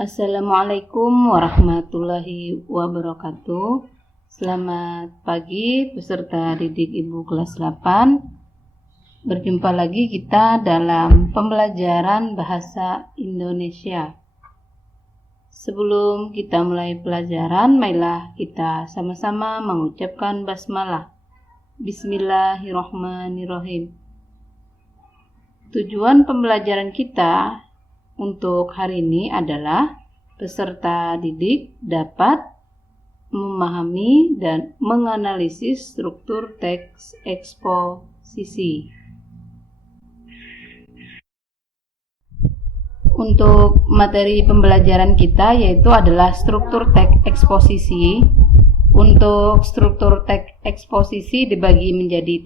Assalamualaikum warahmatullahi wabarakatuh. Selamat pagi peserta didik Ibu kelas 8. Berjumpa lagi kita dalam pembelajaran bahasa Indonesia. Sebelum kita mulai pelajaran, marilah kita sama-sama mengucapkan basmalah. Bismillahirrahmanirrahim. Tujuan pembelajaran kita untuk hari ini adalah peserta didik dapat memahami dan menganalisis struktur teks eksposisi. Untuk materi pembelajaran kita yaitu adalah struktur teks eksposisi. Untuk struktur teks eksposisi dibagi menjadi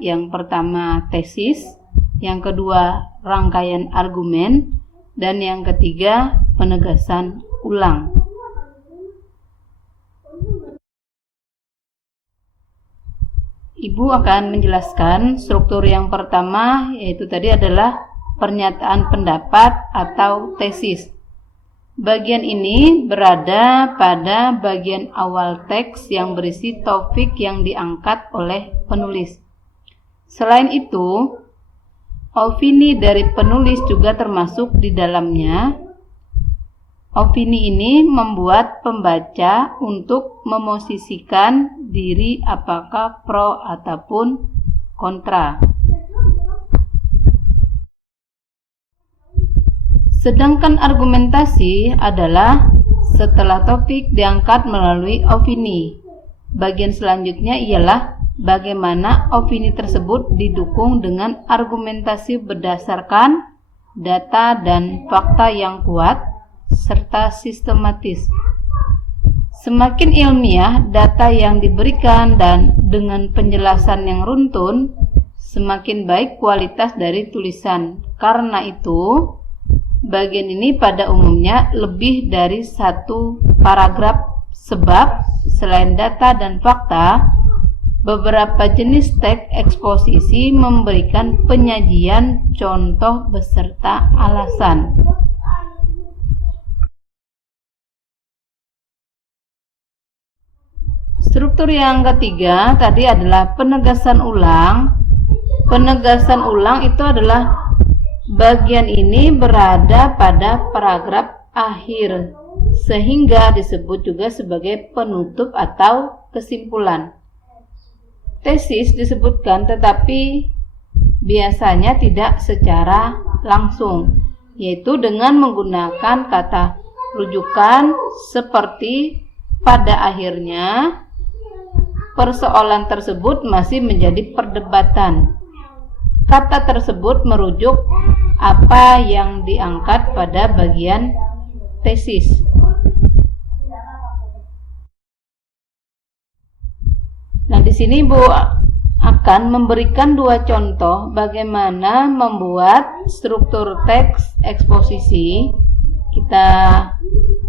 3. Yang pertama tesis, yang kedua rangkaian argumen, dan yang ketiga penegasan ulang. Ibu akan menjelaskan struktur yang pertama, yaitu tadi adalah pernyataan pendapat atau tesis. Bagian ini berada pada bagian awal teks yang berisi topik yang diangkat oleh penulis. Selain itu, opini dari penulis juga termasuk di dalamnya. Opini ini membuat pembaca untuk memosisikan diri apakah pro ataupun kontra. Sedangkan argumentasi adalah setelah topik diangkat melalui opini. Bagian selanjutnya ialah bagaimana opini tersebut didukung dengan argumentasi berdasarkan data dan fakta yang kuat serta sistematis. Semakin ilmiah data yang diberikan dan dengan penjelasan yang runtun, semakin baik kualitas dari tulisan. Karena itu, bagian ini pada umumnya lebih dari 1 paragraf, sebab selain data dan fakta, beberapa jenis teks eksposisi memberikan penyajian contoh beserta alasan. Struktur yang ketiga tadi adalah penegasan ulang. Penegasan ulang itu adalah bagian ini berada pada paragraf akhir, sehingga disebut juga sebagai penutup atau kesimpulan. Tesis disebutkan tetapi biasanya tidak secara langsung, yaitu dengan menggunakan kata rujukan seperti pada akhirnya persoalan tersebut masih menjadi perdebatan. Kata tersebut merujuk apa yang diangkat pada bagian tesis. Nah, di sini Ibu akan memberikan 2 contoh bagaimana membuat struktur teks eksposisi. Kita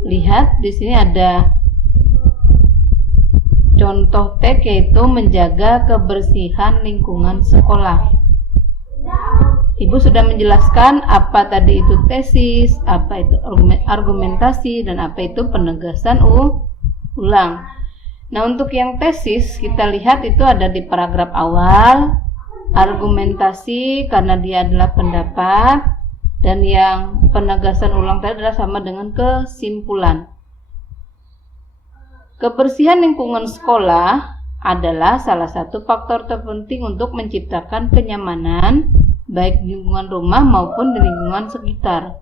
lihat di sini ada contoh teks yaitu menjaga kebersihan lingkungan sekolah. Ibu sudah menjelaskan apa tadi itu tesis, apa itu argumentasi, dan apa itu penegasan ulang. Nah, untuk yang tesis kita lihat itu ada di paragraf awal, argumentasi karena dia adalah pendapat, dan yang penegasan ulang tadi adalah sama dengan kesimpulan. Kebersihan lingkungan sekolah adalah salah satu faktor terpenting untuk menciptakan kenyamanan baik di lingkungan rumah maupun di lingkungan sekitar.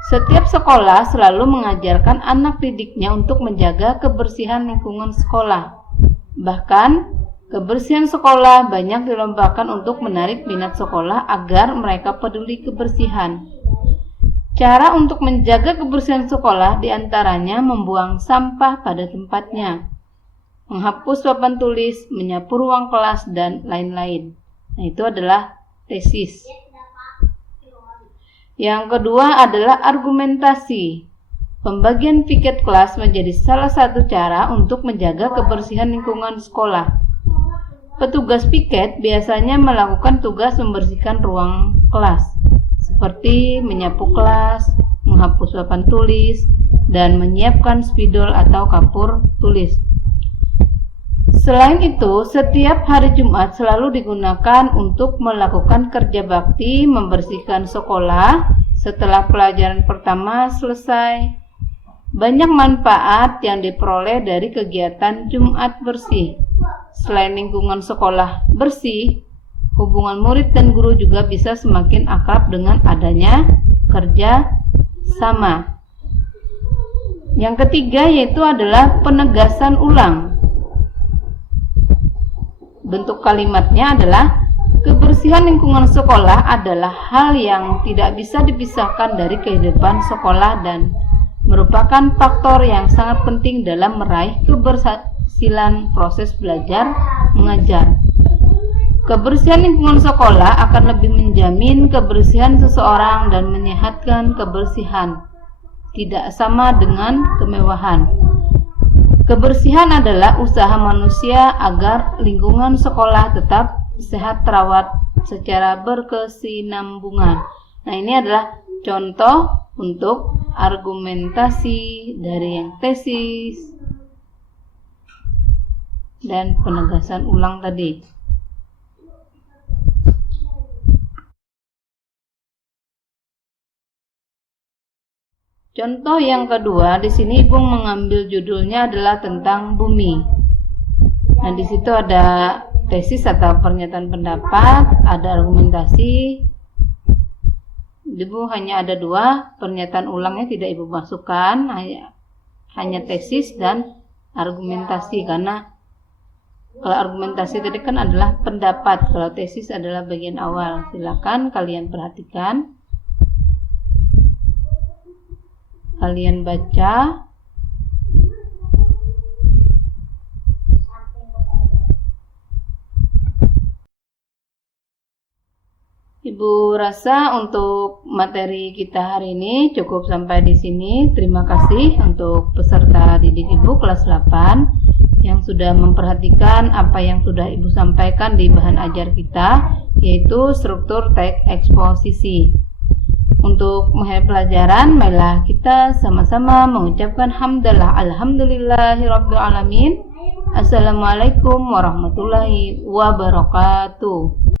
Setiap sekolah selalu mengajarkan anak didiknya untuk menjaga kebersihan lingkungan sekolah. Bahkan, kebersihan sekolah banyak dilombakan untuk menarik minat sekolah agar mereka peduli kebersihan. Cara untuk menjaga kebersihan sekolah diantaranya membuang sampah pada tempatnya, menghapus papan tulis, menyapu ruang kelas, dan lain-lain. Nah, itu adalah tesis. Yang kedua adalah argumentasi. Pembagian piket kelas menjadi salah satu cara untuk menjaga kebersihan lingkungan sekolah. Petugas piket biasanya melakukan tugas membersihkan ruang kelas, seperti menyapu kelas, menghapus papan tulis, dan menyiapkan spidol atau kapur tulis. Selain itu, setiap hari Jumat selalu digunakan untuk melakukan kerja bakti membersihkan sekolah setelah pelajaran pertama selesai. Banyak manfaat yang diperoleh dari kegiatan Jumat bersih. Selain lingkungan sekolah bersih, hubungan murid dan guru juga bisa semakin akrab dengan adanya kerja sama. Yang ketiga yaitu adalah penegasan ulang. Bentuk kalimatnya adalah kebersihan lingkungan sekolah adalah hal yang tidak bisa dipisahkan dari kehidupan sekolah dan merupakan faktor yang sangat penting dalam meraih keberhasilan proses belajar mengajar. Kebersihan lingkungan sekolah akan lebih menjamin kebersihan seseorang dan menyehatkan kebersihan. Tidak sama dengan kemewahan. Kebersihan adalah usaha manusia agar lingkungan sekolah tetap sehat terawat secara berkesinambungan. Nah, ini adalah contoh untuk argumentasi dari yang tesis dan penegasan ulang tadi. Contoh yang kedua, di sini Ibu mengambil judulnya adalah tentang bumi. Nah, di situ ada tesis atau pernyataan pendapat, ada argumentasi. Ibu hanya ada 2, pernyataan ulangnya tidak Ibu masukkan, hanya tesis dan argumentasi, karena kalau argumentasi tadi kan adalah pendapat, kalau tesis adalah bagian awal. Silakan kalian perhatikan, kalian baca. Ibu rasa untuk materi kita hari ini cukup sampai di sini. Terima kasih untuk peserta didik Ibu kelas 8 yang sudah memperhatikan apa yang sudah Ibu sampaikan di bahan ajar kita, yaitu struktur teks eksposisi. Untuk mengakhiri pelajaran, marilah kita sama-sama mengucapkan hamdalah alhamdulillahirabbil alamin. Assalamualaikum warahmatullahi wabarakatuh.